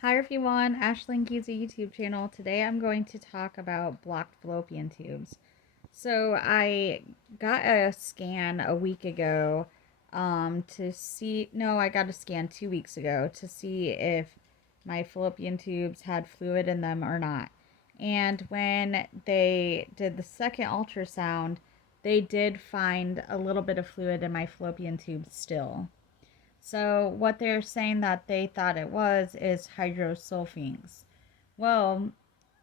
Hi everyone, Ashlyn Gee's YouTube channel. Today I'm going to talk about blocked fallopian tubes. So I got a scan a week ago to see, no, I got a scan 2 weeks ago to see if my fallopian tubes had fluid in them or not. And when they did the second ultrasound, they did find a little bit of fluid in my fallopian tubes still. So what they're saying that they thought it was is hydrosulfings. Well,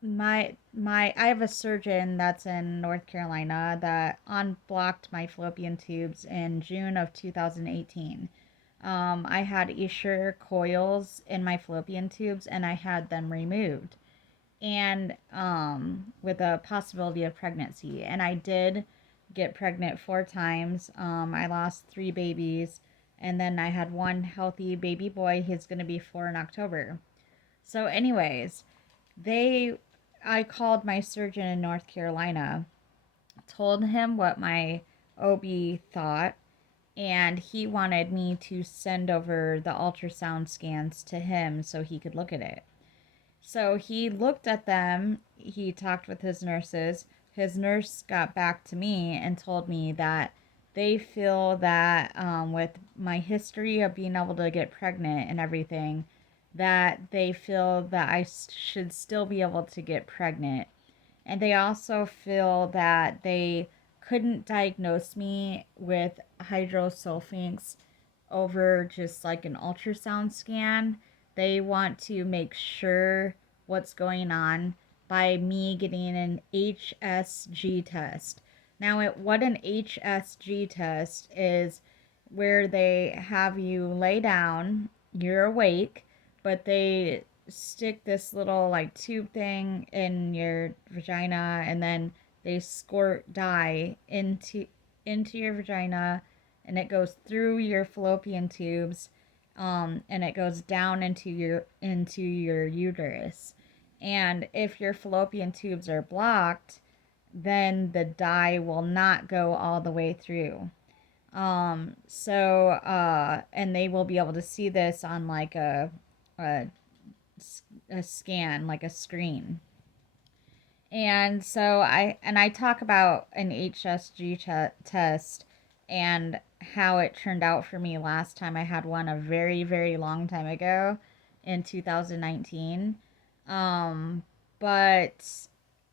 my I have a surgeon that's in North Carolina that unblocked my fallopian tubes in June of 2018. I had Essure coils in my fallopian tubes and I had them removed, and with a possibility of pregnancy. And I did get pregnant 4 times. I lost 3 babies, and then I had one healthy baby boy. He's going to be 4 in October. So, anyways, they, I called my surgeon in North Carolina, told him what my OB thought, and he wanted me to send over the ultrasound scans to him so he could look at it. So he looked at them, he talked with his nurses. His nurse got back to me and told me that they feel that with my history of being able to get pregnant and everything, that they feel that I should still be able to get pregnant. And they also feel that they couldn't diagnose me with hydrosulfings over just like an ultrasound scan. They want to make sure what's going on by me getting an HSG test. Now, what an HSG test is, where they have you lay down, you're awake, but they stick this little like tube thing in your vagina, and then they squirt dye into your vagina, and it goes through your fallopian tubes, and it goes down into your uterus. And if your fallopian tubes are blocked, then the dye will not go all the way through. And they will be able to see this on like a, a scan, like a screen. And I talk about an HSG test and how it turned out for me last time. I had one a very, very long time ago in 2019. Um, but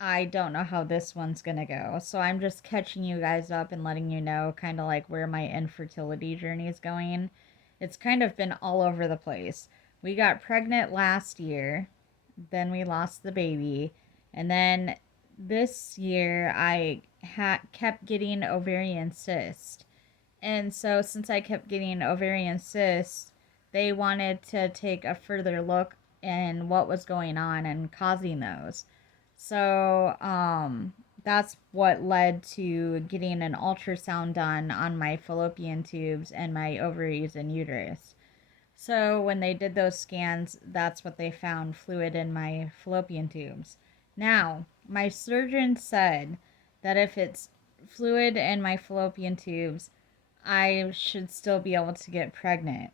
I don't know how this one's gonna go. So I'm just catching you guys up and letting you know kind of like where my infertility journey is going. It's kind of been all over the place. We got pregnant last year, then we lost the baby, and then this year I kept getting ovarian cyst. And so since I kept getting ovarian cysts, they wanted to take a further look in what was going on and causing those. So that's what led to getting an ultrasound done on my fallopian tubes and my ovaries and uterus. So when they did those scans, that's what they found, fluid in my fallopian tubes. Now, my surgeon said that if it's fluid in my fallopian tubes, I should still be able to get pregnant.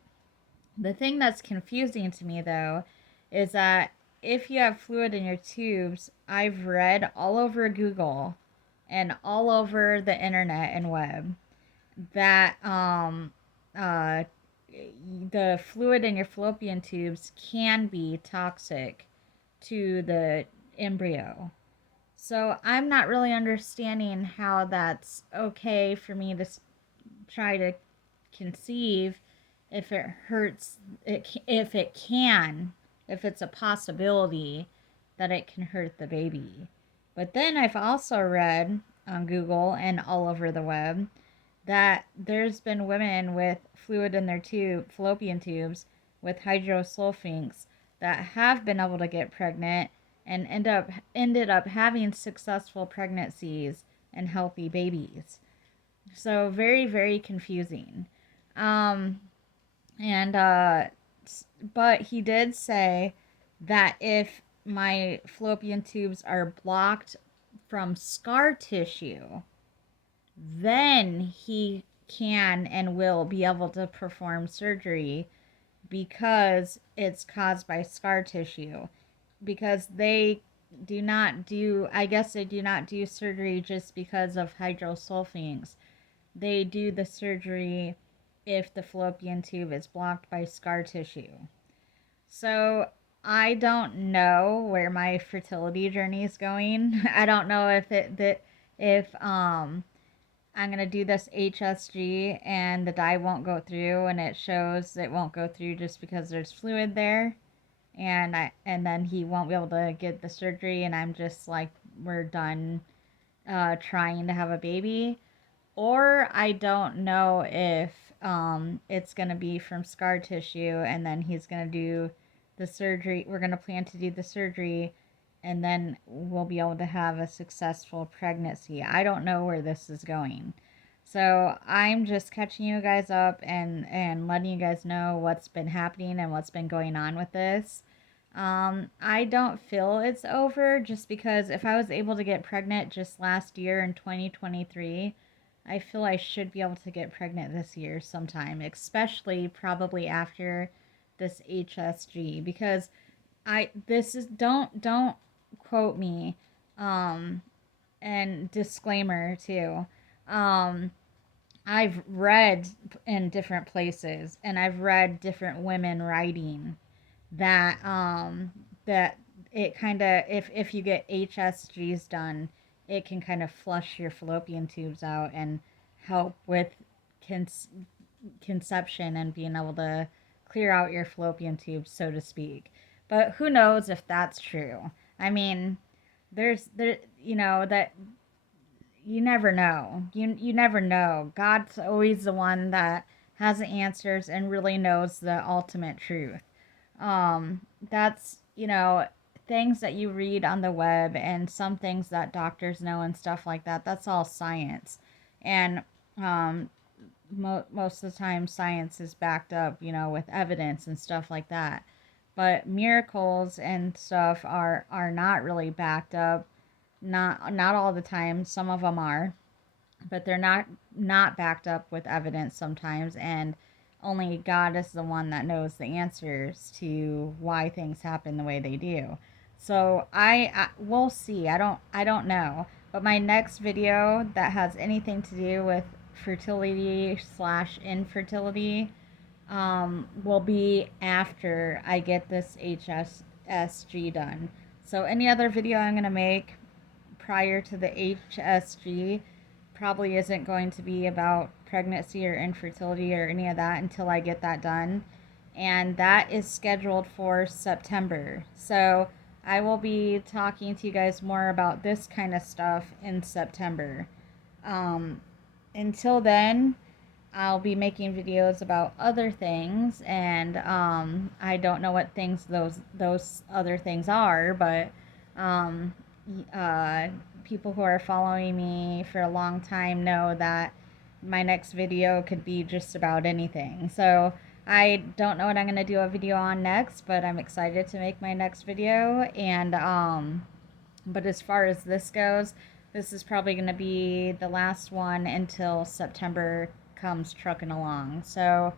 The thing that's confusing to me though is that if you have fluid in your tubes, I've read all over Google and all over the internet and web that uh, the fluid in your fallopian tubes can be toxic to the embryo. So I'm not really understanding how that's okay for me to try to conceive if it hurts it, if it's a possibility that it can hurt the baby. But then I've also read on Google and all over the web that there's been women with fluid in their fallopian tubes with hydrosulfings that have been able to get pregnant and ended up having successful pregnancies and healthy babies. So very, very confusing. Um, and but he did say that if my fallopian tubes are blocked from scar tissue, then he can and will be able to perform surgery because it's caused by scar tissue. Because they do not do, I guess they do not do surgery just because of hydrosulfings. They do the surgery if the fallopian tube is blocked by scar tissue. So I don't know where my fertility journey is going. I don't know if I'm gonna do this HSG and the dye won't go through, and it shows it won't go through just because there's fluid there, and then he won't be able to get the surgery, and I'm just like, we're done trying to have a baby. Or I don't know if it's gonna be from scar tissue, and then he's gonna do the surgery. We're gonna plan to do the surgery, and then we'll be able to have a successful pregnancy. I don't know where this is going. So I'm just catching you guys up and letting you guys know what's been happening and what's been going on with this. I don't feel it's over, just because if I was able to get pregnant just last year in 2023, I feel I should be able to get pregnant this year sometime, especially probably after this HSG, because I this is don't quote me, um and disclaimer too. Um I've read in different places, and I've read different women writing that it kind of, if you get HSGs done, it can kind of flush your fallopian tubes out and help with con- conception and being able to clear out your fallopian tubes, so to speak. But who knows if that's true? I mean, there that you never know. You never know. God's always the one that has the answers and really knows the ultimate truth. That's, things that you read on the web and some things that doctors know and stuff like that. That's all science. And um, most of the time, science is backed up, with evidence and stuff like that. But miracles and stuff are not really backed up. Not all the time. Some of them are, but they're not backed up with evidence sometimes, and only God is the one that knows the answers to why things happen the way they do. So I we'll see. I don't know. But my next video that has anything to do with fertility slash infertility will be after I get this HSG done. So any other video I'm gonna make prior to the HSG probably isn't going to be about pregnancy or infertility or any of that until I get that done. And that is scheduled for September. So I will be talking to you guys more about this kind of stuff in September. Um, until then, I'll be making videos about other things, and I don't know what things those other things are, but um, uh, people who are following me for a long time know that my next video could be just about anything. So I don't know what I'm gonna do a video on next, but I'm excited to make my next video. And but as far as this goes, this is probably gonna be the last one until September comes trucking along. So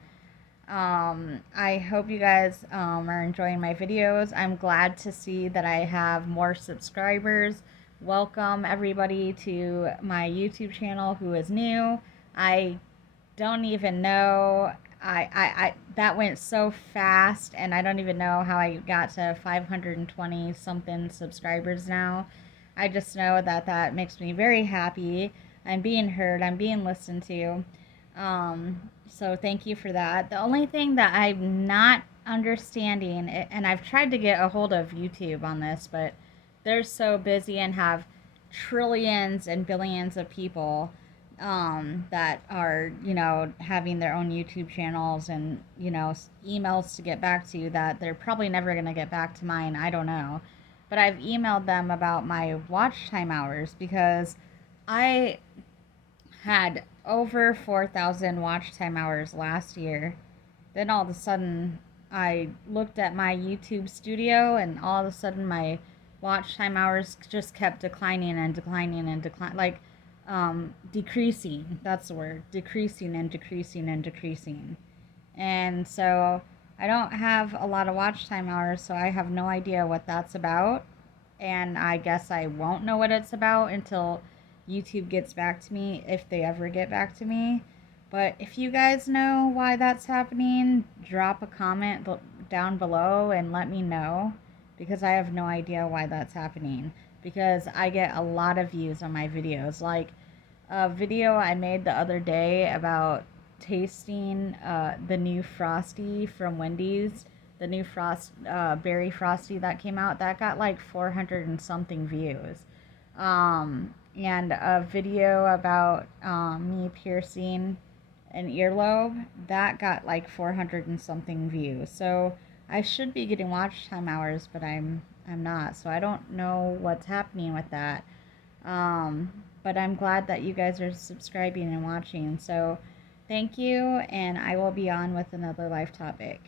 I hope you guys are enjoying my videos. I'm glad to see that I have more subscribers. Welcome everybody to my YouTube channel who is new. I don't even know. I that went so fast, and I don't even know how I got to 520 something subscribers now. I just know that that makes me very happy. I'm being heard. I'm being listened to. So thank you for that. The only thing that I'm not understanding, and I've tried to get a hold of YouTube on this, but they're so busy and have trillions and billions of people that are, having their own YouTube channels and, emails to get back to you, that they're probably never going to get back to mine. I don't know. But I've emailed them about my watch time hours, because I had over 4,000 watch time hours last year. Then all of a sudden, I looked at my YouTube studio, and all of a sudden, my watch time hours just kept declining and declining and declining. Like, decreasing. That's the word. Decreasing and decreasing and decreasing. And so I don't have a lot of watch time hours, so I have no idea what that's about. And I guess I won't know what it's about until YouTube gets back to me, if they ever get back to me. But if you guys know why that's happening, drop a comment down below and let me know, because I have no idea why that's happening. Because I get a lot of views on my videos. Like a video I made the other day about tasting the new Frosty from Wendy's, the new berry Frosty that came out, that got like 400 and something views. And a video about me piercing an earlobe, that got like 400 and something views. So I should be getting watch time hours, but I'm not. So I don't know what's happening with that. But I'm glad that you guys are subscribing and watching. So thank you, and I will be on with another life topic.